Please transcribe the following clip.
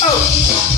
Oh.